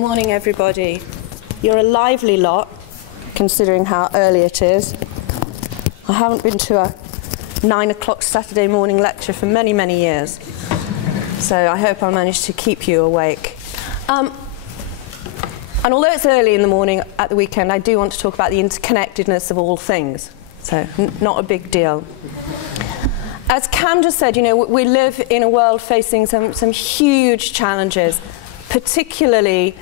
morning, everybody. You're a lively lot, considering how early it is. I haven't been to a 9 o'clock Saturday morning lecture for many, many years. So I hope I managed to keep you awake. And although it's early in the morning at the weekend, I do want to talk about the interconnectedness of all things. So not a big deal. As Cam just said, you know, we live in a world facing some huge challenges, particularly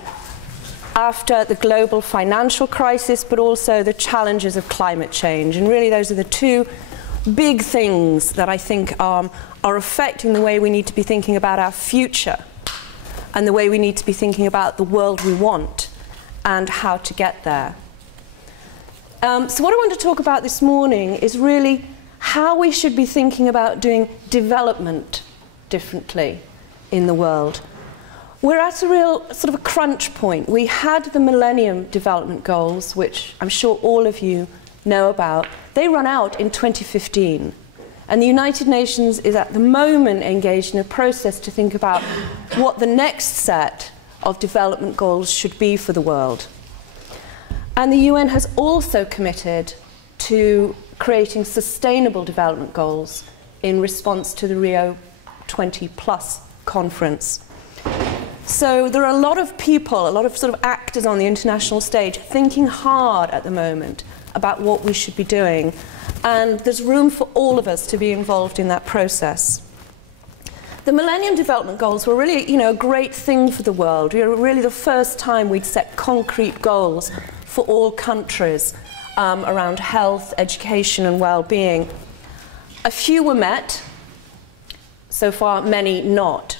after the global financial crisis, but also the challenges of climate change. And really those are the two big things that I think are affecting the way we need to be thinking about our future and the way we need to be thinking about the world we want and how to get there. So what I want to talk about this morning is really how we should be thinking about doing development differently in the world. We're at a real sort of a crunch point. We had the Millennium Development Goals, which I'm sure all of you know about. They run out in 2015. And the United Nations is at the moment engaged in a process to think about what the next set of development goals should be for the world. And the UN has also committed to creating sustainable development goals in response to the Rio 20+ conference. So there are a lot of people, a lot of sort of actors on the international stage thinking hard at the moment about what we should be doing. And there's room for all of us to be involved in that process. The Millennium Development Goals were really, you know, a great thing for the world. We were really the first time we'd set concrete goals for all countries around health, education and well-being. A few were met, so far many not.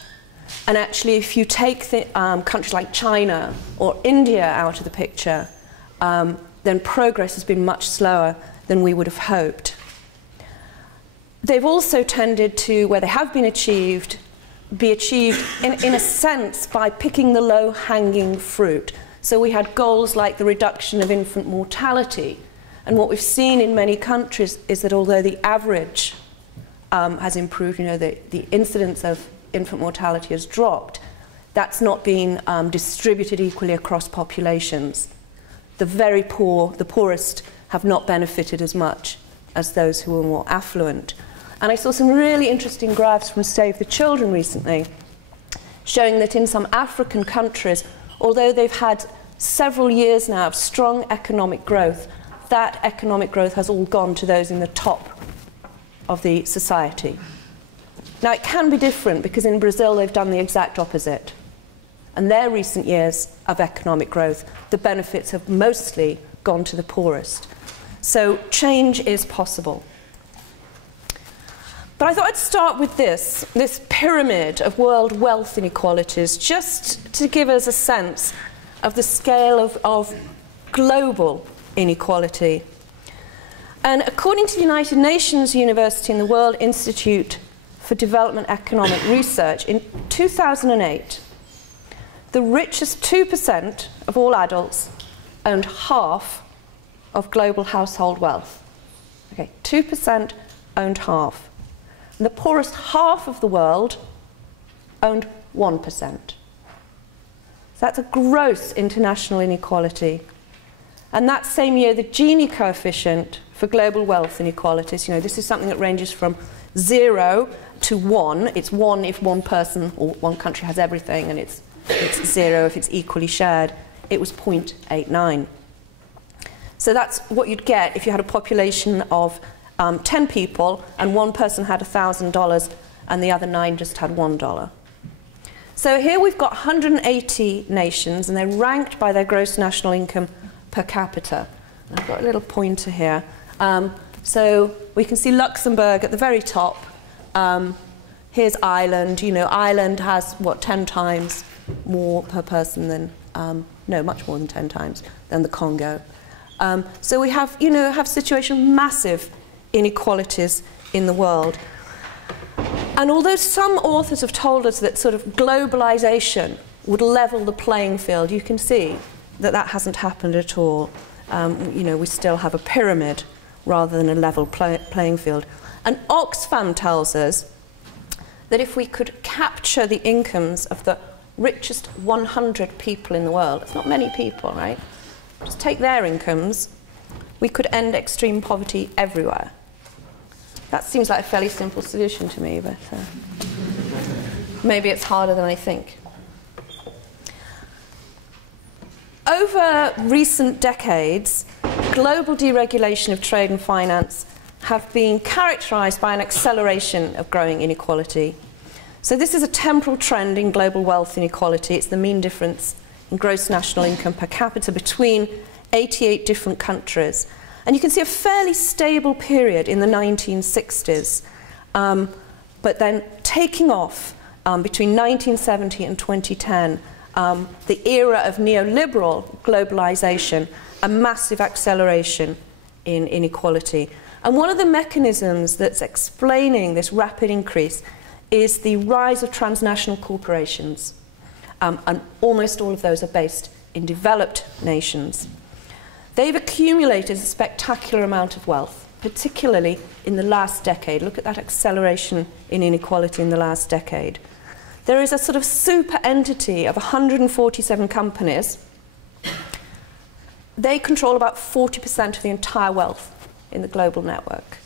And actually if you take the, countries like China or India out of the picture, then progress has been much slower than we would have hoped. They've also tended to, where they have been achieved, be achieved in a sense by picking the low-hanging fruit. So we had goals like the reduction of infant mortality. And what we've seen in many countries is that although the average has improved, you know, the incidence of infant mortality has dropped, that's not been distributed equally across populations. The very poor, the poorest, have not benefited as much as those who are more affluent. And I saw some really interesting graphs from Save the Children recently, showing that in some African countries, although they've had several years now of strong economic growth, that economic growth has all gone to those in the top of the society. Now it can be different because in Brazil they've done the exact opposite. And their recent years of economic growth, the benefits have mostly gone to the poorest. So change is possible. But I thought I'd start with this pyramid of world wealth inequalities, just to give us a sense of the scale of global inequality. And according to the United Nations University and the World Institute for Development Economic Research, in 2008, the richest 2% of all adults owned half of global household wealth. Okay, 2% owned half. And the poorest half of the world owned 1%. So that's a gross international inequality. And that same year, the Gini coefficient for global wealth inequalities, you know, this is something that ranges from 0 to 1. It's 1 if one person or one country has everything, and it's 0 if it's equally shared. It was 0.89. So that's what you'd get if you had a population of 10 people and one person had $1,000 and the other 9 just had $1. So here we've got 180 nations and they're ranked by their gross national income per capita. I've got a little pointer here. So we can see Luxembourg at the very top. Here's Ireland. You know, Ireland has, what, 10 times more per person than, no, much more than 10 times than the Congo. So we have, you know, situation massive inequalities in the world. And although some authors have told us that sort of globalization would level the playing field, you can see that that hasn't happened at all. You know, we still have a pyramid rather than a level playing field. And Oxfam tells us that if we could capture the incomes of the richest 100 people in the world, it's not many people, right? Just take their incomes, we could end extreme poverty everywhere. That seems like a fairly simple solution to me, but maybe it's harder than I think. Over recent decades, global deregulation of trade and finance have been characterized by an acceleration of growing inequality. So this is a temporal trend in global wealth inequality. It's the mean difference in gross national income per capita between 88 different countries. And you can see a fairly stable period in the 1960s, but then taking off between 1970 and 2010, the era of neoliberal globalization, a massive acceleration in inequality. And one of the mechanisms that's explaining this rapid increase is the rise of transnational corporations. And almost all of those are based in developed nations. They've accumulated a spectacular amount of wealth, particularly in the last decade. Look at that acceleration in inequality in the last decade. There is a sort of super entity of 147 companies. They control about 40% of the entire wealth in the global network.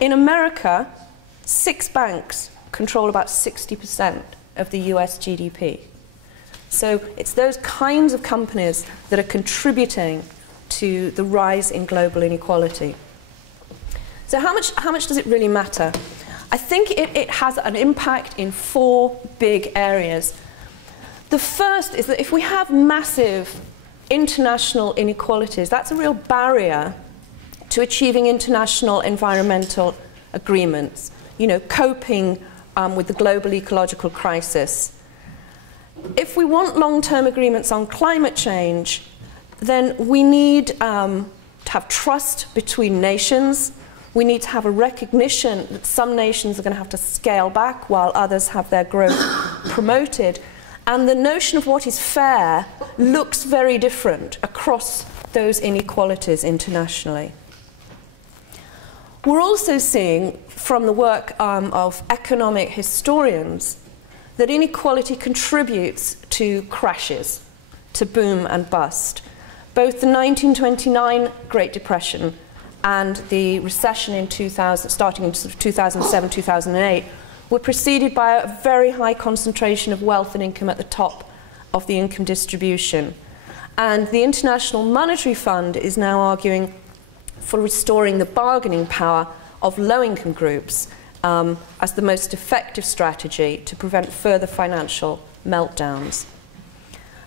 In America, 6 banks control about 60% of the US GDP. So it's those kinds of companies that are contributing to the rise in global inequality. So how much does it really matter? I think it has an impact in 4 big areas. The first is that if we have massive international inequalities, that's a real barrier to achieving international environmental agreements, you know, coping with the global ecological crisis. If we want long-term agreements on climate change, then we need to have trust between nations. We need to have a recognition that some nations are going to have to scale back while others have their growth promoted. And the notion of what is fair looks very different across those inequalities internationally. We're also seeing from the work of economic historians that inequality contributes to crashes, to boom and bust. Both the 1929 Great Depression and the recession in 2000, starting in sort of 2007, 2008, were preceded by a very high concentration of wealth and income at the top of the income distribution. And the International Monetary Fund is now arguing for restoring the bargaining power of low-income groups as the most effective strategy to prevent further financial meltdowns.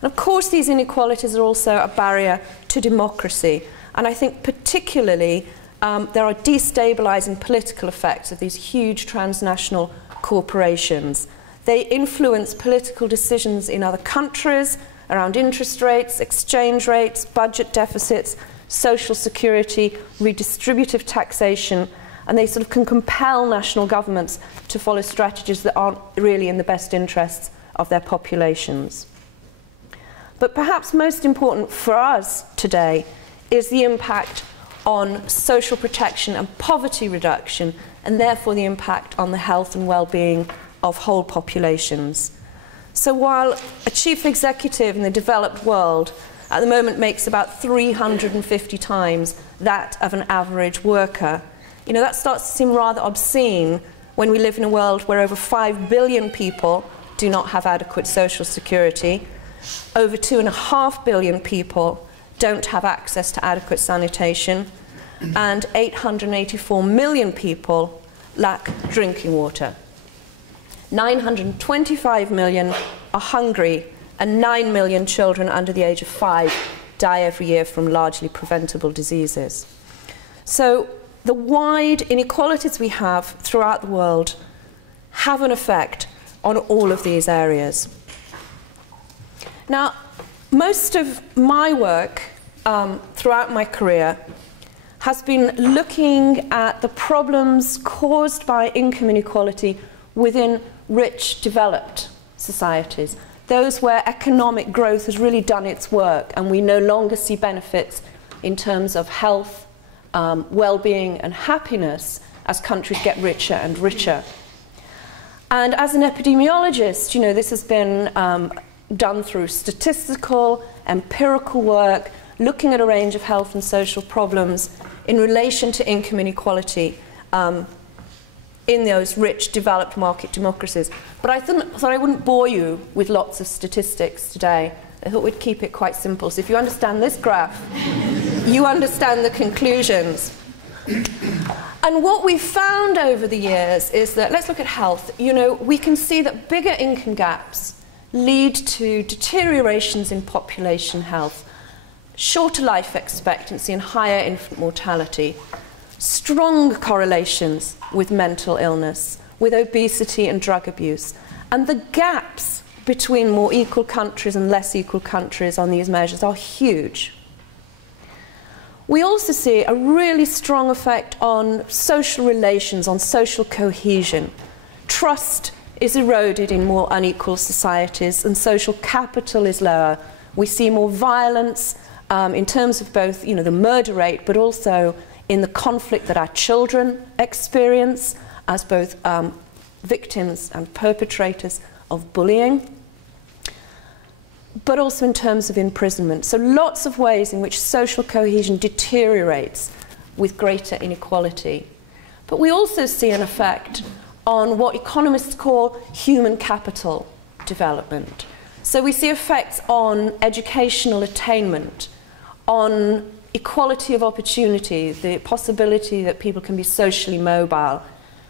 And of course, these inequalities are also a barrier to democracy. And I think particularly there are destabilizing political effects of these huge transnational corporations. They influence political decisions in other countries around interest rates, exchange rates, budget deficits, social security, redistributive taxation, and they sort of can compel national governments to follow strategies that aren't really in the best interests of their populations. But perhaps most important for us today is the impact on social protection and poverty reduction, and therefore the impact on the health and well-being of whole populations. So while a chief executive in the developed world at the moment makes about 350 times that of an average worker, you know, that starts to seem rather obscene when we live in a world where over 5 billion people do not have adequate social security, over 2.5 billion people don't have access to adequate sanitation, and 884 million people lack drinking water. 925 million are hungry, and 9 million children under the age of 5 die every year from largely preventable diseases. So the wide inequalities we have throughout the world have an effect on all of these areas. Now, most of my work throughout my career has been looking at the problems caused by income inequality within rich, developed societies, those where economic growth has really done its work and we no longer see benefits in terms of health, well-being and happiness as countries get richer and richer. And as an epidemiologist, you know, this has been done through statistical, empirical work, looking at a range of health and social problems in relation to income inequality in those rich, developed market democracies. But I thought I wouldn't bore you with lots of statistics today. I thought we'd keep it quite simple. So if you understand this graph, you understand the conclusions. And what we've found over the years is that, let's look at health. You know, we can see that bigger income gaps lead to deteriorations in population health, shorter life expectancy and higher infant mortality, strong correlations with mental illness, with obesity and drug abuse. And the gaps between more equal countries and less equal countries on these measures are huge. We also see a really strong effect on social relations, on social cohesion. Trust is eroded in more unequal societies and social capital is lower. We see more violence in terms of both, you know, the murder rate, but also in the conflict that our children experience as both victims and perpetrators of bullying, but also in terms of imprisonment. So lots of ways in which social cohesion deteriorates with greater inequality. But we also see an effect on what economists call human capital development. So we see effects on educational attainment, on equality of opportunity, the possibility that people can be socially mobile.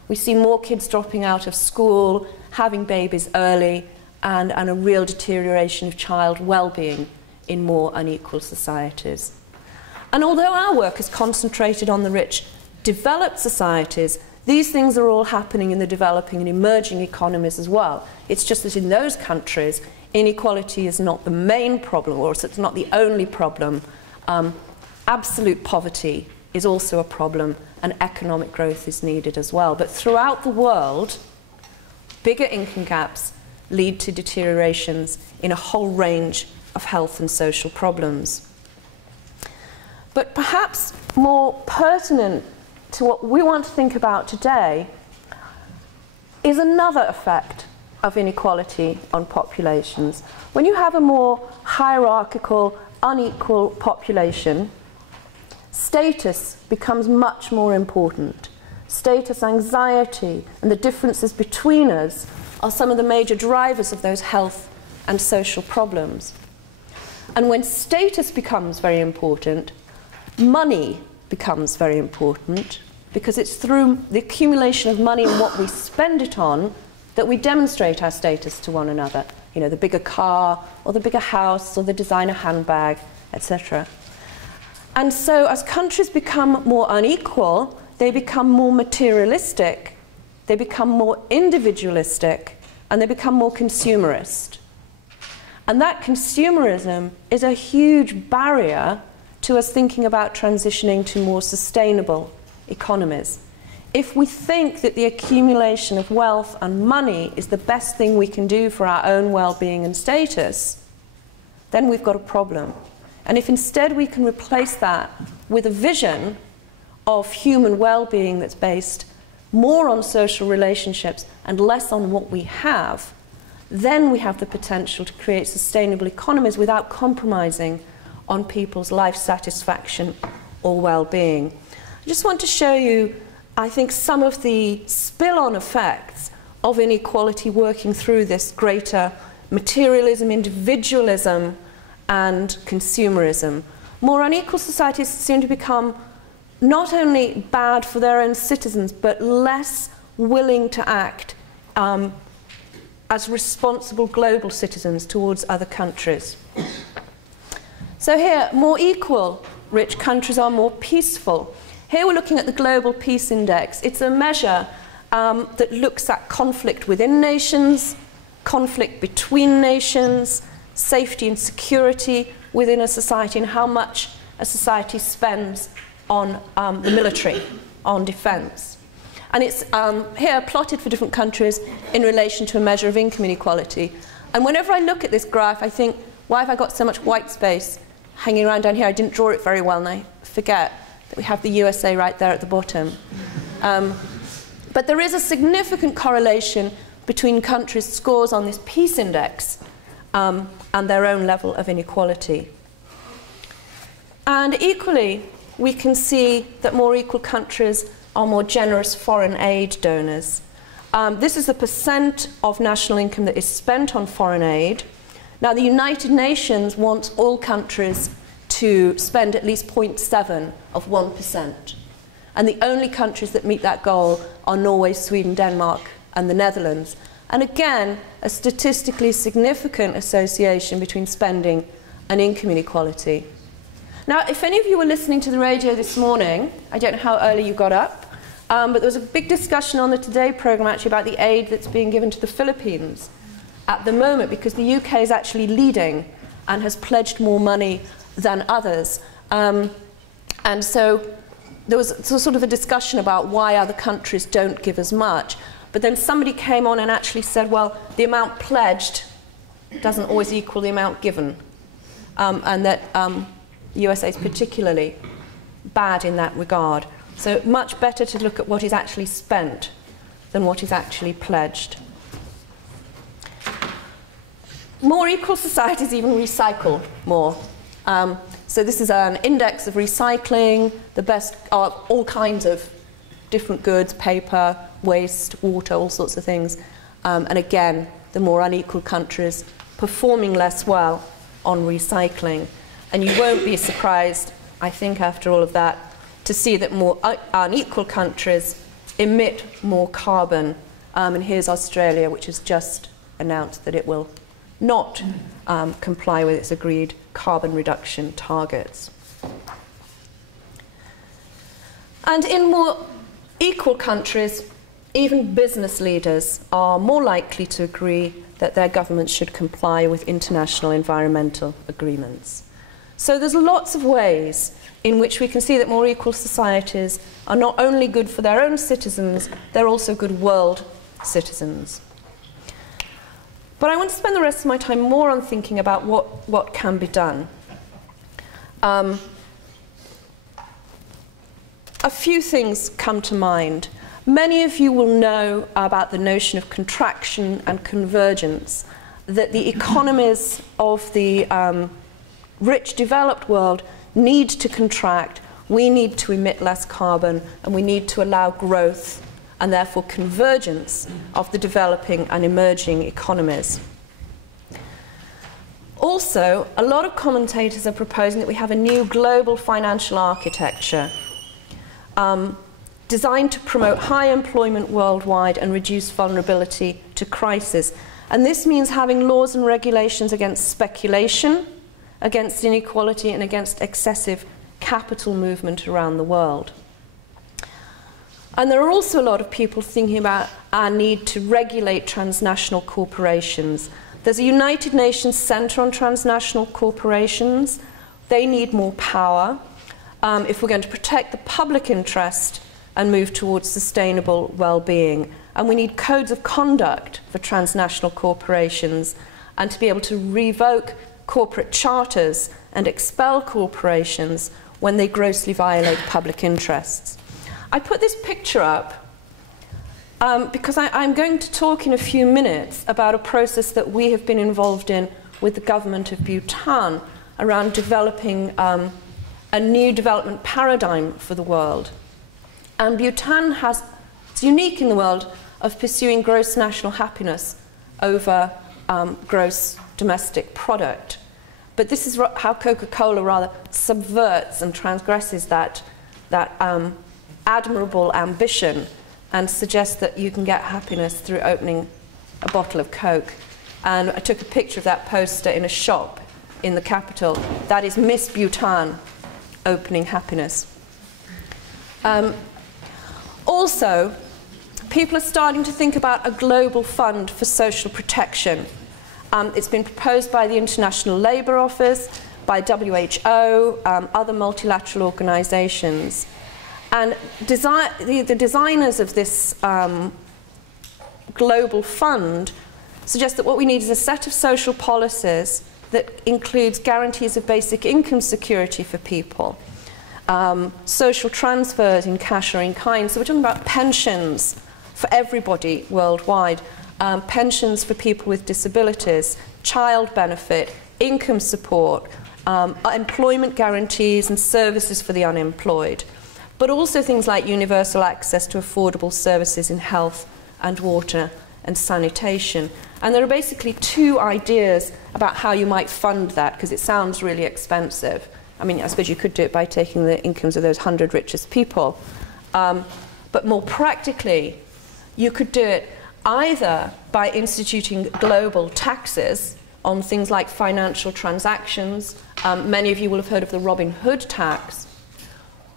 We see more kids dropping out of school, having babies early, and a real deterioration of child well-being in more unequal societies. And although our work is concentrated on the rich, developed societies, these things are all happening in the developing and emerging economies as well. It's just that in those countries, inequality is not the main problem, or it's not the only problem. Absolute poverty is also a problem, and economic growth is needed as well. But throughout the world, bigger income gaps lead to deteriorations in a whole range of health and social problems. But perhaps more pertinent to what we want to think about today is another effect of inequality on populations. When you have a more hierarchical, unequal population, status becomes much more important. Status anxiety and the differences between us are some of the major drivers of those health and social problems. And when status becomes very important, money becomes very important, because it's through the accumulation of money and what we spend it on that we demonstrate our status to one another. You know, the bigger car, or the bigger house, or the designer handbag, etc. And so as countries become more unequal, they become more materialistic, they become more individualistic, and they become more consumerist. And that consumerism is a huge barrier to us thinking about transitioning to more sustainable economies. If we think that the accumulation of wealth and money is the best thing we can do for our own well-being and status, then we've got a problem. And if instead we can replace that with a vision of human well-being that's based more on social relationships and less on what we have, then we have the potential to create sustainable economies without compromising on people's life satisfaction or well-being. I just want to show you, I think, some of the spill-on effects of inequality working through this greater materialism, individualism, and consumerism. More unequal societies seem to become not only bad for their own citizens, but less willing to act as responsible global citizens towards other countries. So here, more equal rich countries are more peaceful. Here we're looking at the Global Peace Index. It's a measure that looks at conflict within nations, conflict between nations, safety and security within a society, and how much a society spends on the military, on defence. And it's here plotted for different countries in relation to a measure of income inequality. And whenever I look at this graph, I think, why have I got so much white space hanging around down here? I didn't draw it very well, and I forget that we have the USA right there at the bottom. But there is a significant correlation between countries' scores on this peace index and their own level of inequality. And equally, we can see that more equal countries are more generous foreign aid donors. This is the percent of national income that is spent on foreign aid. Now, the United Nations wants all countries to spend at least 0.7 of 1%. And the only countries that meet that goal are Norway, Sweden, Denmark, and the Netherlands. And again, a statistically significant association between spending and income inequality. Now, if any of you were listening to the radio this morning, I don't know how early you got up, but there was a big discussion on the Today programme actually about the aid that's being given to the Philippines at the moment, because the UK is actually leading and has pledged more money than others. And so there was sort of a discussion about why other countries don't give as much. But then somebody came on and actually said, well, the amount pledged doesn't always equal the amount given. And that the USA is particularly bad in that regard. So much better to look at what is actually spent than what is actually pledged. More equal societies even recycle more. So this is an index of recycling. The best are all kinds of different goods, paper, waste, water, all sorts of things. And again, the more unequal countries performing less well on recycling. And you won't be surprised, I think, after all of that, to see that more unequal countries emit more carbon. And here's Australia, which has just announced that it will not comply with its agreed carbon reduction targets. And in more equal countries, even business leaders are more likely to agree that their governments should comply with international environmental agreements. So there's lots of ways in which we can see that more equal societies are not only good for their own citizens, they're also good world citizens. But I want to spend the rest of my time more on thinking about what can be done. A few things come to mind. Many of you will know about the notion of contraction and convergence, that the economies of the rich, developed world need to contract, we need to emit less carbon, and we need to allow growth and therefore convergence of the developing and emerging economies. Also, a lot of commentators are proposing that we have a new global financial architecture designed to promote high employment worldwide and reduce vulnerability to crisis. And this means having laws and regulations against speculation, against inequality, and against excessive capital movement around the world. And there are also a lot of people thinking about our need to regulate transnational corporations. There's a United Nations Centre on Transnational Corporations. They need more power if we're going to protect the public interest and move towards sustainable well-being. And we need codes of conduct for transnational corporations, and to be able to revoke corporate charters and expel corporations when they grossly violate public interests. I put this picture up because I'm going to talk in a few minutes about a process that we have been involved in with the government of Bhutan around developing a new development paradigm for the world. And Bhutan it's unique in the world of pursuing gross national happiness over gross domestic product. But this is how Coca-Cola rather subverts and transgresses that admirable ambition and suggests that you can get happiness through opening a bottle of Coke. And I took a picture of that poster in a shop in the capital. That is Miss Bhutan opening happiness. Also, people are starting to think about a global fund for social protection. It's been proposed by the International Labour Office, by WHO, other multilateral organisations. And the designers of this global fund suggest that what we need is a set of social policies that includes guarantees of basic income security for people, social transfers in cash or in kind. So we're talking about pensions for everybody worldwide, pensions for people with disabilities, child benefit, income support, employment guarantees and services for the unemployed, but also things like universal access to affordable services in health and water and sanitation. And there are basically two ideas about how you might fund that, because it sounds really expensive. I mean, I suppose you could do it by taking the incomes of those 100 richest people. But more practically, you could do it either by instituting global taxes on things like financial transactions. Many of you will have heard of the Robin Hood tax.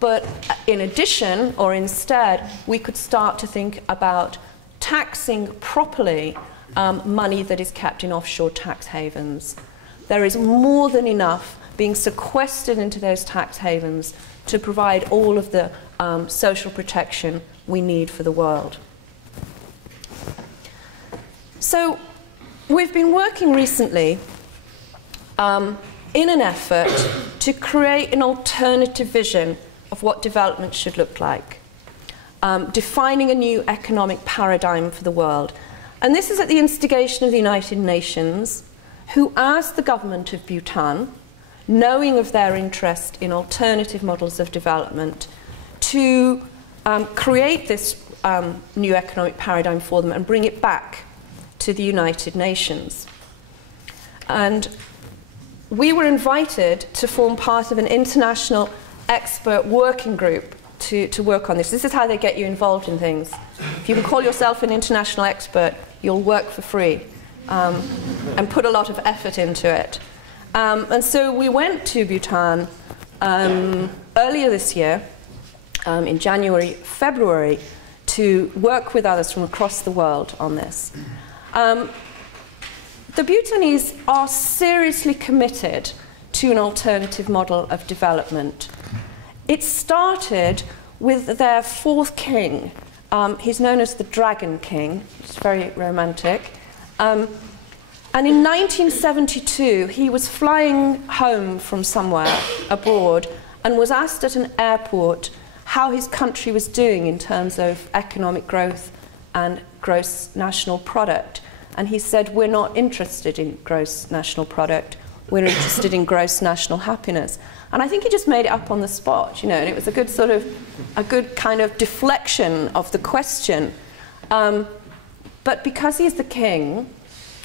But in addition, or instead, we could start to think about taxing properly money that is kept in offshore tax havens. There is more than enough being sequestered into those tax havens to provide all of the social protection we need for the world. So we've been working recently in an effort to create an alternative vision of what development should look like, defining a new economic paradigm for the world. And this is at the instigation of the United Nations, who asked the government of Bhutan, knowing of their interest in alternative models of development, to create this new economic paradigm for them and bring it back to the United Nations. And we were invited to form part of an international expert working group to work on this. This is how they get you involved in things. If you can call yourself an international expert, you'll work for free and put a lot of effort into it. And so we went to Bhutan earlier this year, in January, February, to work with others from across the world on this. The Bhutanese are seriously committed to an alternative model of development. It started with their fourth king. He's known as the Dragon King. It's very romantic. And in 1972, he was flying home from somewhere abroad and was asked at an airport how his country was doing in terms of economic growth and gross national product. And he said, "We're not interested in gross national product. We're interested in gross national happiness." And I think he just made it up on the spot, you know, and it was a good kind of deflection of the question. But because he's the king,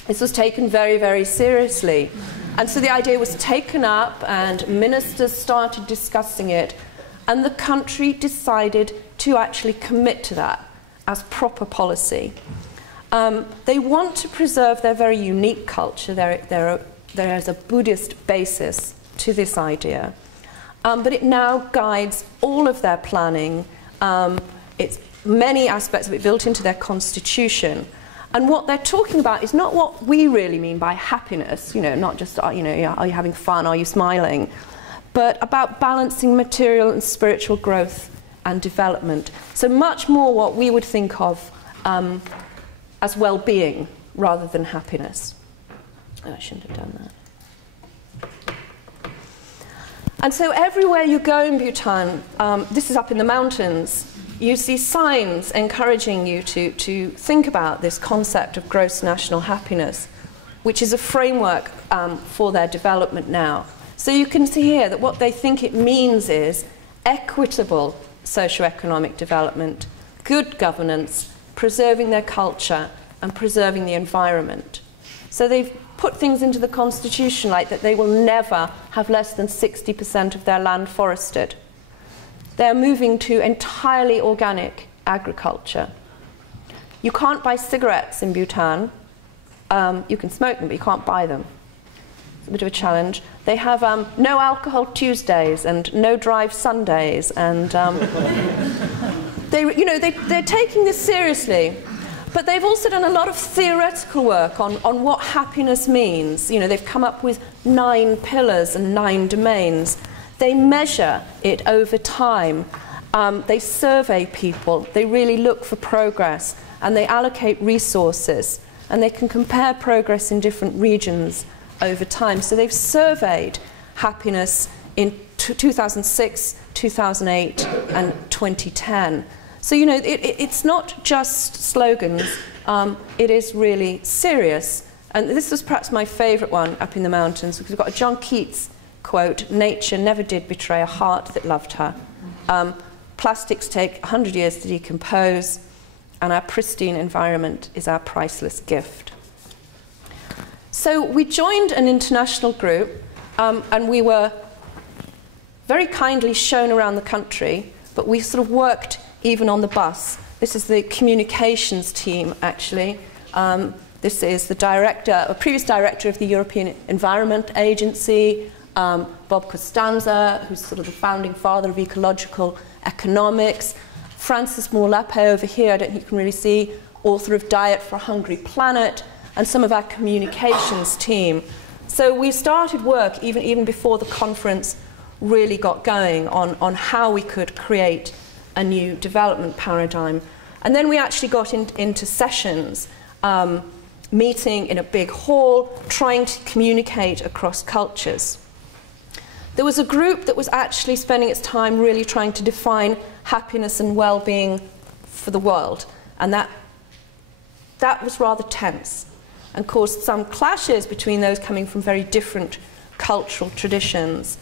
this was taken very, very seriously. And so the idea was taken up and ministers started discussing it, and the country decided to actually commit to that as proper policy. They want to preserve their very unique culture. There is a Buddhist basis to this idea, but it now guides all of their planning. It's many aspects of it built into their constitution. And what they're talking about is not what we really mean by happiness, you know, not just, you know, are you having fun, are you smiling, but about balancing material and spiritual growth and development. So much more what we would think of as well-being rather than happiness. Oh, I shouldn't have done that. And so everywhere you go in Bhutan, this is up in the mountains, you see signs encouraging you to think about this concept of gross national happiness, which is a framework for their development now. So you can see here that what they think it means is equitable socio-economic development, good governance, preserving their culture, and preserving the environment. So they've put things into the constitution like that they will never have less than 60% of their land forested. They're moving to entirely organic agriculture. You can't buy cigarettes in Bhutan. You can smoke them, but you can't buy them. It's a bit of a challenge. They have no alcohol Tuesdays and no drive Sundays, and they're taking this seriously. But they've also done a lot of theoretical work on what happiness means. You know, they've come up with 9 pillars and 9 domains. They measure it over time. They survey people. They really look for progress, and they allocate resources, and they can compare progress in different regions over time. So they've surveyed happiness in 2006, 2008, and 2010. So, you know, it's not just slogans, it is really serious. And this was perhaps my favourite one up in the mountains, because we've got a John Keats quote, "Nature never did betray a heart that loved her. Plastics take 100 years to decompose, and our pristine environment is our priceless gift." So we joined an international group, and we were very kindly shown around the country, but we sort of worked even on the bus. This is the communications team, actually. This is the director, a previous director of the European Environment Agency, Bob Costanza, who's sort of the founding father of ecological economics. Francis Moore-Lappe over here, I don't think you can really see, author of Diet for a Hungry Planet, and some of our communications team. So we started work even before the conference really got going on how we could create a new development paradigm. And then we actually got into sessions, meeting in a big hall, trying to communicate across cultures. There was a group that was actually spending its time really trying to define happiness and well-being for the world, and that was rather tense and caused some clashes between those coming from very different cultural traditions.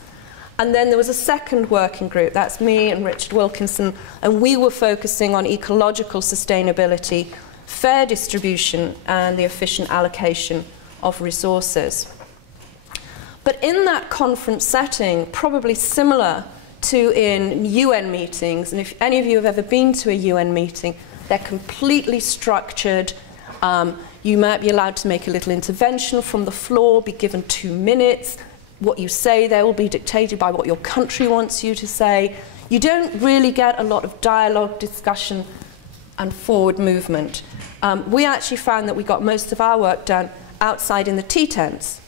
And then there was a second working group, that's me and Richard Wilkinson, and we were focusing on ecological sustainability, fair distribution, and the efficient allocation of resources. But in that conference setting, probably similar to in UN meetings, and if any of you have ever been to a UN meeting, they're completely structured. You might be allowed to make a little intervention from the floor, be given 2 minutes. What you say there will be dictated by what your country wants you to say. You don't really get a lot of dialogue, discussion, and forward movement. We actually found that we got most of our work done outside in the tea tents,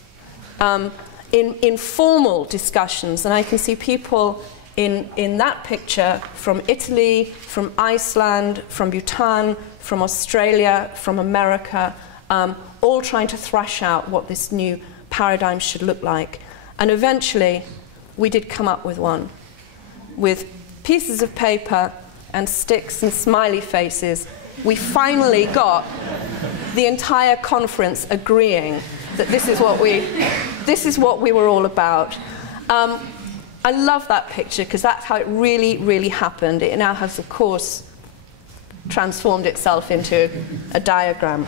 in informal discussions. And I can see people in that picture from Italy, from Iceland, from Bhutan, from Australia, from America, all trying to thrash out what this new paradigm should look like. And eventually, we did come up with one, with pieces of paper and sticks and smiley faces. We finally got the entire conference agreeing that this is what we were all about. I love that picture because that's how it really, really happened. It now has, of course, transformed itself into a diagram.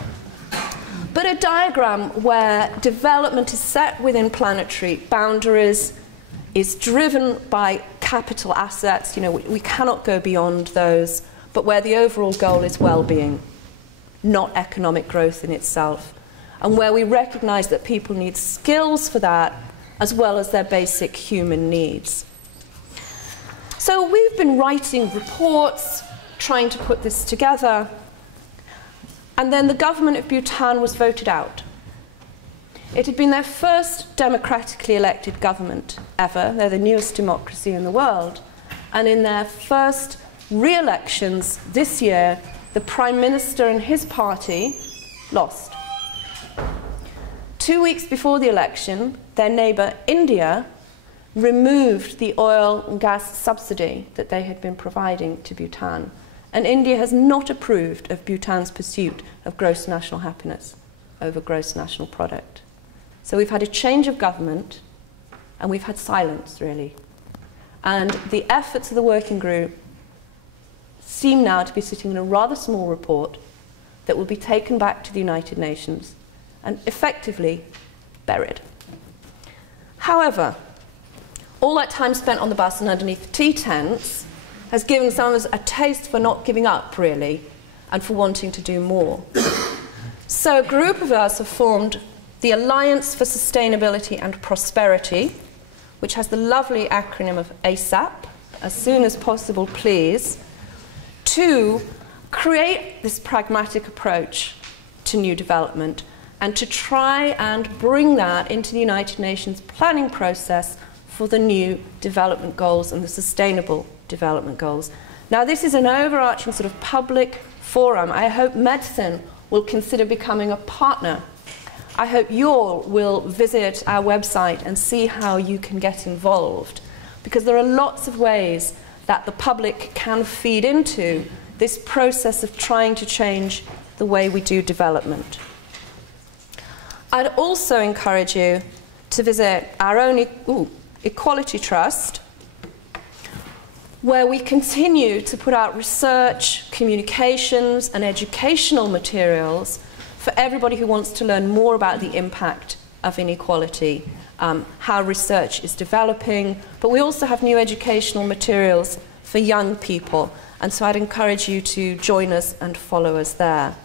But a diagram where development is set within planetary boundaries, is driven by capital assets. You know, we cannot go beyond those, but where the overall goal is well-being, not economic growth in itself, and where we recognize that people need skills for that, as well as their basic human needs. So we've been writing reports, trying to put this together, and then the government of Bhutan was voted out. It had been their first democratically elected government ever. They're the newest democracy in the world. And in their first re-elections this year, the Prime Minister and his party lost. 2 weeks before the election, their neighbour India removed the oil and gas subsidy that they had been providing to Bhutan. And India has not approved of Bhutan's pursuit of gross national happiness over gross national product. So we've had a change of government, and we've had silence, really. And the efforts of the working group seem now to be sitting in a rather small report that will be taken back to the United Nations and effectively buried. However, all that time spent on the bus and underneath the tea tents has given some of us a taste for not giving up, really, and for wanting to do more. So a group of us have formed the Alliance for Sustainability and Prosperity, which has the lovely acronym of ASAP, as soon as possible, please, to create this pragmatic approach to new development and to try and bring that into the United Nations planning process for the new development goals and the sustainable development goals. Now, this is an overarching sort of public forum. I hope Medsin will consider becoming a partner. I hope you all will visit our website and see how you can get involved, because there are lots of ways that the public can feed into this process of trying to change the way we do development. I'd also encourage you to visit our own Equality Trust, where we continue to put out research, communications, and educational materials for everybody who wants to learn more about the impact of inequality, how research is developing, but we also have new educational materials for young people, and so I'd encourage you to join us and follow us there,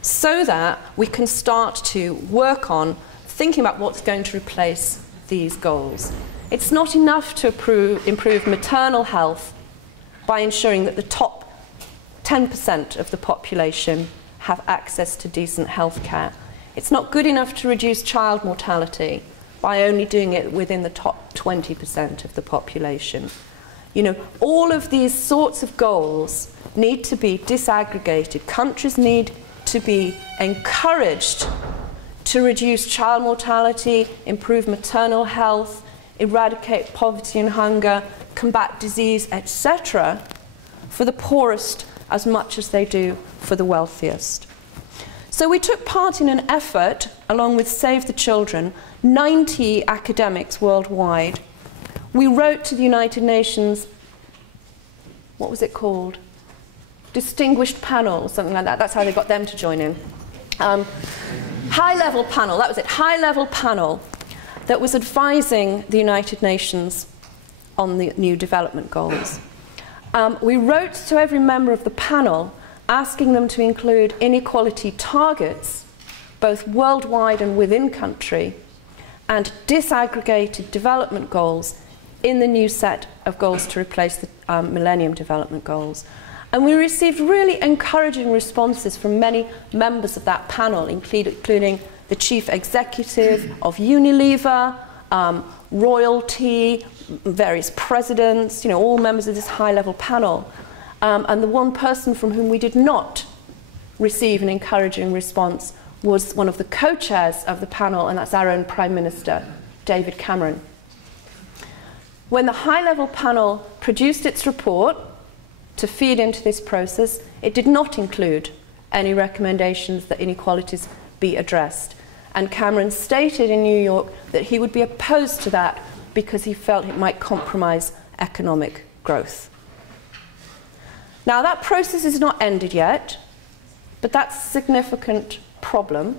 so that we can start to work on thinking about what's going to replace these goals. It's not enough to improve maternal health by ensuring that the top 10% of the population have access to decent health care. It's not good enough to reduce child mortality by only doing it within the top 20% of the population. You know, all of these sorts of goals need to be disaggregated. Countries need to be encouraged to reduce child mortality, improve maternal health, eradicate poverty and hunger, combat disease, etc., for the poorest as much as they do for the wealthiest. So we took part in an effort, along with Save the Children, 90 academics worldwide. We wrote to the United Nations, what was it called? Distinguished panel, or something like that. That's how they got them to join in. High-level panel, that was it, high-level panel that was advising the United Nations on the new development goals. We wrote to every member of the panel asking them to include inequality targets, both worldwide and within country, and disaggregated development goals in the new set of goals to replace the Millennium Development Goals. And we received really encouraging responses from many members of that panel, including the chief executive of Unilever, royalty, various presidents, you know, all members of this high-level panel. And the one person from whom we did not receive an encouraging response was one of the co-chairs of the panel, and that's our own Prime Minister, David Cameron. When the high-level panel produced its report to feed into this process, it did not include any recommendations that inequalities be addressed. And Cameron stated in New York that he would be opposed to that because he felt it might compromise economic growth. Now, that process is not ended yet, but that's a significant problem.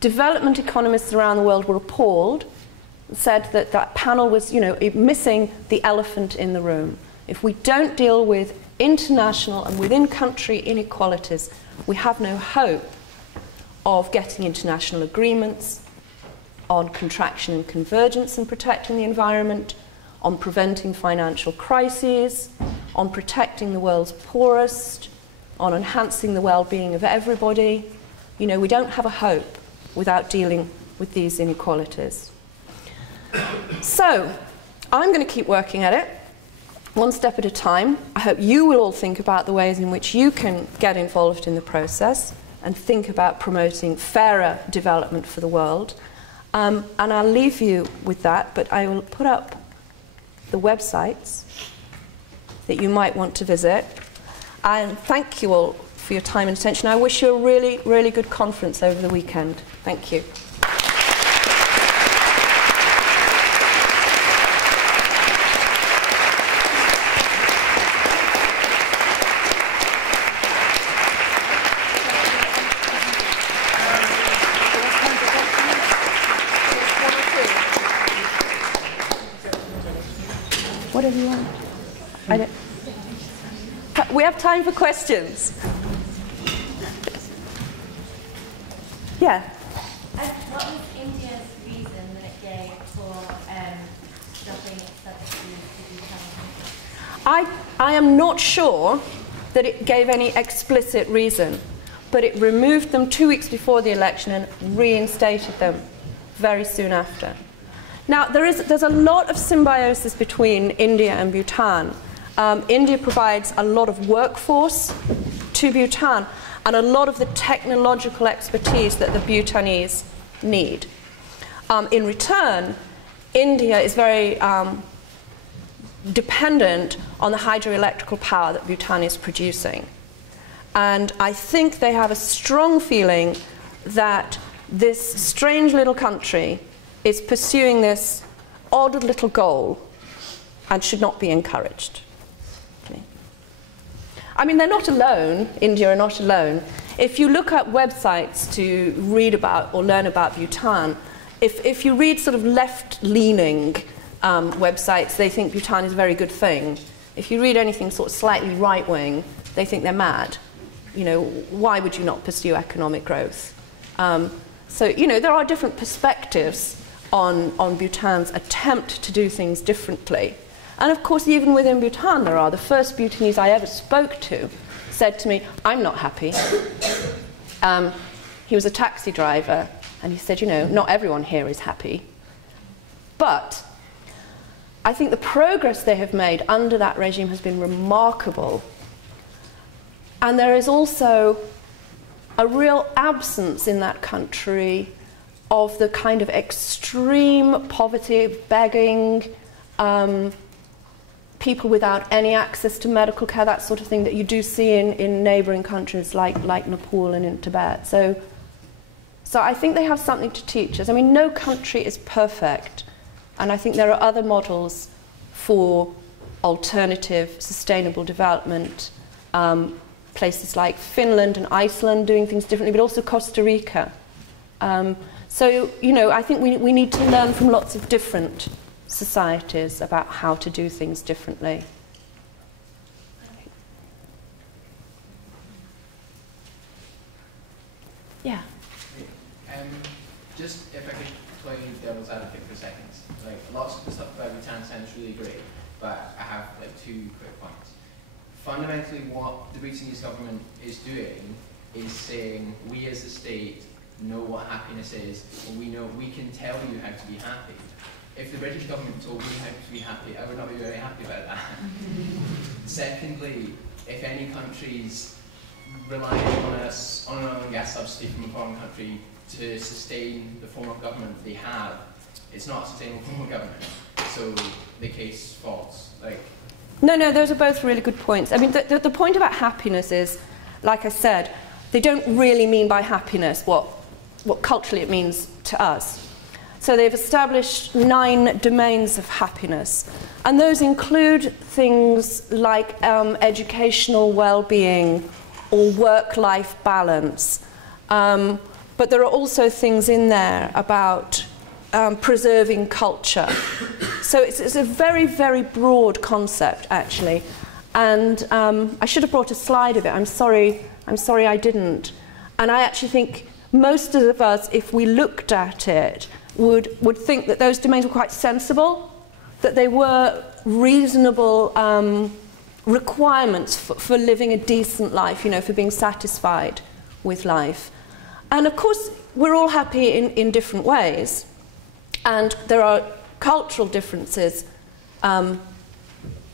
Development economists around the world were appalled, said that that panel was, you know, missing the elephant in the room. If we don't deal with international and within-country inequalities, we have no hope of getting international agreements on contraction and convergence and protecting the environment, on preventing financial crises, on protecting the world's poorest, on enhancing the well-being of everybody. You know, we don't have a hope without dealing with these inequalities. So, I'm going to keep working at it, one step at a time. I hope you will all think about the ways in which you can get involved in the process and think about promoting fairer development for the world. And I'll leave you with that, but I will put up the websites that you might want to visit. And thank you all for your time and attention. I wish you a really, really good conference over the weekend. Thank you. Whatever you want. We have time for questions. Yeah. What was India's reason that it gave for stopping its subsidies to Bhutan? I am not sure that it gave any explicit reason, but it removed them 2 weeks before the election and reinstated them very soon after. Now, there's a lot of symbiosis between India and Bhutan. India provides a lot of workforce to Bhutan and a lot of the technological expertise that the Bhutanese need. In return, India is very dependent on the hydroelectrical power that Bhutan is producing. And I think they have a strong feeling that this strange little country is pursuing this odd little goal and should not be encouraged. Okay. I mean, they're not alone. India are not alone. If you look at websites to read about or learn about Bhutan, if you read sort of left-leaning websites, they think Bhutan is a very good thing. If you read anything sort of slightly right-wing, they think they're mad. You know, why would you not pursue economic growth? So, you know, there are different perspectives on Bhutan's attempt to do things differently. And of course, even within Bhutan, there are. The first Bhutanese I ever spoke to said to me, I'm not happy. He was a taxi driver, and he said, you know, not everyone here is happy. But I think the progress they have made under that regime has been remarkable. And there is also a real absence in that country of the kind of extreme poverty, begging, people without any access to medical care, that sort of thing that you do see in neighbouring countries like Nepal and in Tibet. So I think they have something to teach us. I mean, no country is perfect, and I think there are other models for alternative, sustainable development. Places like Finland and Iceland doing things differently, but also Costa Rica. So, you know, I think we need to learn from lots of different societies about how to do things differently. Yeah. Just if I could play devil's advocate for a second. Like, lots of the stuff about Bhutan sounds really great, but I have like 2 quick points. Fundamentally, what the Bhutanese government is doing is saying, we as a state know what happiness is, and we can tell you how to be happy. If the British government told me how to be happy, I would not be very happy about that. Secondly, if any countries rely on an oil and gas subsidy from a foreign country to sustain the form of government they have, it's not a sustainable form of government. So the case falls. No, those are both really good points. I mean, the point about happiness is, like I said, they don't really mean by happiness what culturally it means to us. So they've established 9 domains of happiness, and those include things like educational well-being or work-life balance. But there are also things in there about preserving culture. So it's a very, very broad concept, actually. And I should have brought a slide of it. I'm sorry I didn't. And I actually think most of us, if we looked at it, would think that those domains were quite sensible, that they were reasonable requirements for living a decent life, you know, for being satisfied with life. And of course, we're all happy in different ways. And there are cultural differences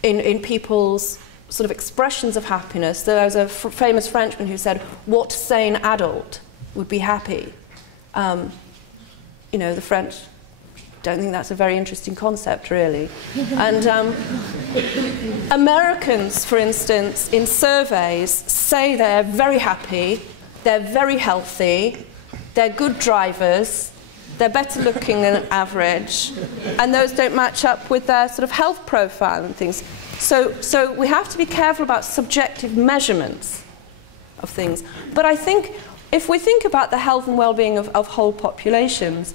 in people's sort of expressions of happiness. There was a famous Frenchman who said, what sane adult would be happy? You know, the French don't think that's a very interesting concept, really. And Americans, for instance, in surveys, say they're very happy, they're very healthy, they're good drivers, they're better looking than average, and those don't match up with their sort of health profile and things. So we have to be careful about subjective measurements of things. But I think if we think about the health and well-being of whole populations,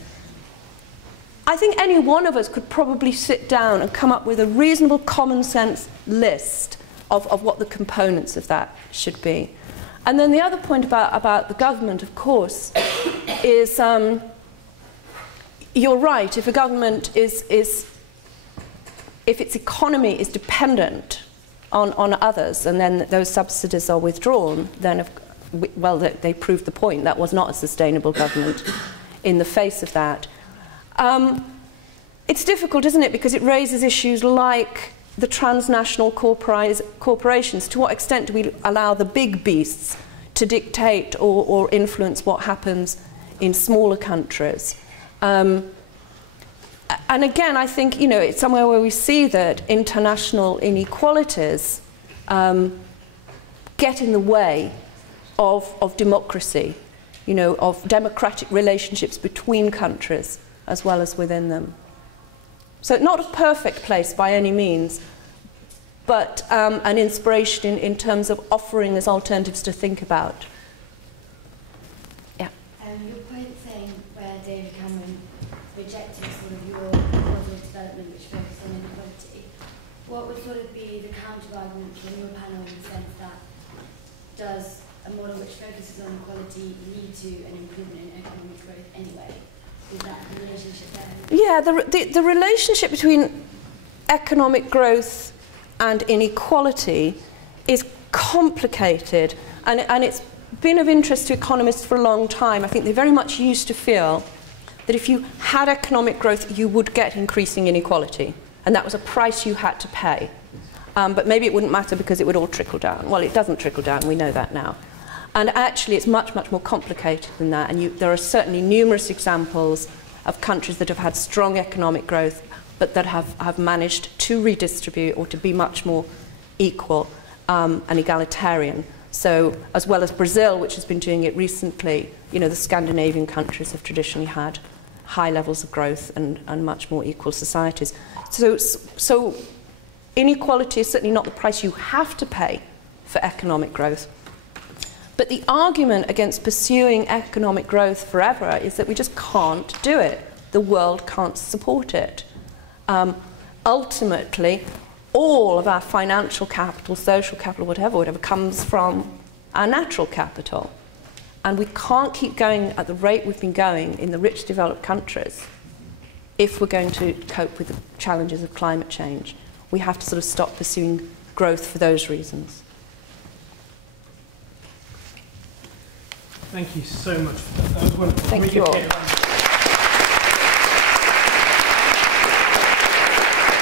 I think any one of us could probably sit down and come up with a reasonable common sense list of what the components of that should be. And then the other point about the government, of course, is you're right, if a government if its economy is dependent on others and then those subsidies are withdrawn, then, well, they proved the point. That was not a sustainable government in the face of that. It's difficult, isn't it, because it raises issues like the transnational corporations. To what extent do we allow the big beasts to dictate or influence what happens in smaller countries? And again, I think, you know, it's somewhere where we see that international inequalities get in the way of democracy, you know, of democratic relationships between countries as well as within them. So not a perfect place by any means, but an inspiration in terms of offering us alternatives to think about. Yeah. Your point saying where David Cameron rejected sort of your model of development which focused on inequality, what would sort of be the counter-argument from your panel in the sense that does a model which focuses on equality lead to an improvement in economic growth anyway? Is that the relationship there? Yeah, the relationship between economic growth and inequality is complicated, and it's been of interest to economists for a long time. I think they very much used to feel that if you had economic growth, you would get increasing inequality, and that was a price you had to pay. But maybe it wouldn't matter because it would all trickle down. Well, it doesn't trickle down, we know that now. And actually, it's much, much more complicated than that, and there are certainly numerous examples of countries that have had strong economic growth, but that have managed to redistribute or to be much more equal and egalitarian. So, as well as Brazil, which has been doing it recently, you know, the Scandinavian countries have traditionally had high levels of growth and much more equal societies. So inequality is certainly not the price you have to pay for economic growth. But the argument against pursuing economic growth forever is that we just can't do it. The world can't support it. Ultimately, all of our financial capital, social capital, whatever, comes from our natural capital. And we can't keep going at the rate we've been going in the rich developed countries if we're going to cope with the challenges of climate change. We have to sort of stop pursuing growth for those reasons. Thank you so much for that. That was wonderful. Thank you all.